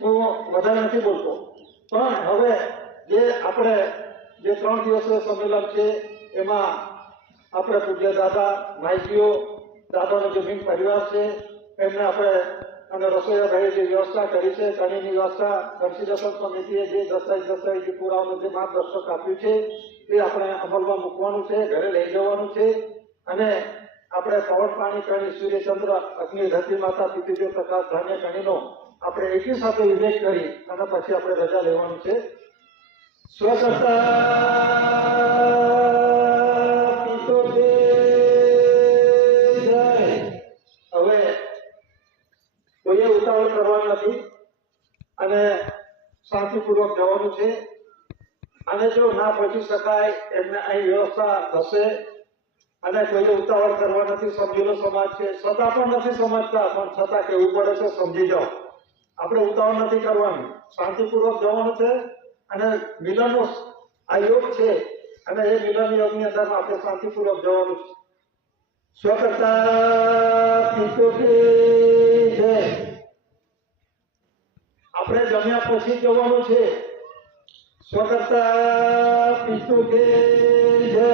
હું વધારે નથી બોલતો, પણ હવે જે આપણે જે 3 દિવસીય સંમેલન છે એમાં આપણે પૂજ્ય દાદા માહિતીઓ દાદાનો જે મીન પરિવાર છે એમને આપણે અને રસોઈયા ભાઈએ જે વ્યવસ્થા કરી છે કણીની વ્યવસ્થા કન્સિડરેશન સમિતિએ જે દસ્તાવેજ પુરાવાનું જે માર્ગદર્શક આપ્યું છે એ આપણે અમલમાં મૂકવાનું છે, ઘરે લઈ જવાનું છે અને આપણે પવન પાણી કણી સૂર્યચંદ્ર અગ્નિ ધરતી માતા પિતૃજો પ્રકાશ ધાન્ય કણીનો આપણે એકી સાથે વિવેક કરી અને પછી આપણે રજા લેવાની છે. સ્વકર્તા હવે કોઈએ ઉતાવળ કરવાની નથી અને શાંતિપૂર્વક જવાનું છે. અને જો ના પહોંચી શકાય એમને અહીં વ્યવસ્થા થશે અને કોઈએ ઉતાવળ કરવા નથી. સમજીલો સમાજ છે, છતાં પણ નથી સમજતા, પણ છતાં કહેવું પડે છે સમજી જાઓ. આપણે ઉતાવળ નથી કરવાની, શાંતિપૂર્વક જવાનું છે અને મિલનનો આ યોગ છે અને એ મિલન યોગની અંદર આપણે શાંતિપૂર્વક જવાનું છે. સ્વકર્તા પિતૃકી જય. આપણે જમ્યા પછી જવાનું છે. સ્વકર્તા પિતૃકી જય.